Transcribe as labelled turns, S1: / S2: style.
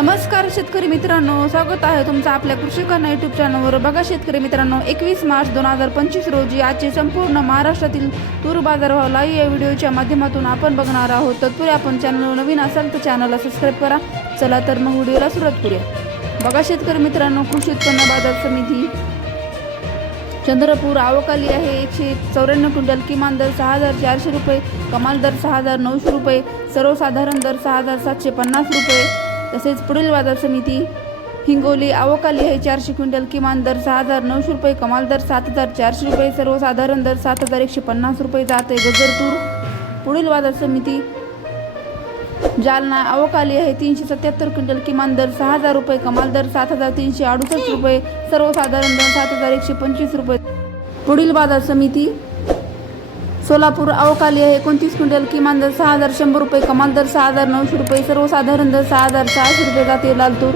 S1: नमस्कार शेतकरी मित्रांनो स्वागत आहे तुमचं आपल्या कृषी कन्या युट्यूब चॅनलवर बघा शेतकरी मित्रांनो एकवीस मार्च दोन हजार पंचवीस रोजी आजचे संपूर्ण महाराष्ट्रातील तूर बाजारभाव लाईव्ह या व्हिडिओच्या माध्यमातून आपण बघणार आहोत. तत्पूर्वी आपण चॅनल नवीन असाल तर चॅनलला सबस्क्राईब करा. चला तर मग व्हिडिओला सुरुवात करूया. बघा शेतकरी मित्रांनो कृषी उत्पन्न बाजार समिती चंद्रपूर आवकाली आहे. एकशे चौऱ्याण्णव क्विंटल किमान दर सहा हजार चारशे रुपये कमाल दर सहा हजार नऊशे रुपये सर्वसाधारण दर सहा हजार सातशे पन्नास रुपये. तसेच पुढील बाजार समिती हिंगोली आवकाली आहे चारशे क्विंटल किमान दर सहा हजार नऊशे रुपये कमाल दर सात हजार चारशे रुपये सर्वसाधारण दर सात हजार एकशे पन्नास रुपये जाते. गजरपूर पुढील बाजार समिती जालना अवकाली आहे तीनशे सत्याहत्तर क्विंटल किमान दर सहा हजार रुपये कमाल दर सात हजार तीनशे अडुसष्ट रुपये सर्वसाधारण दर सात हजार एकशे पंचवीस रुपये. पुढील बाजार समिती सोलापूर अवकाली आहे. एकोणतीस क्विंटल किमान दर सहा हजार शंभर रुपये कमाल दर सहा हजार नऊशे रुपये सर्वसाधारण दर सहा हजार सहाशे रुपये जाते लालतूर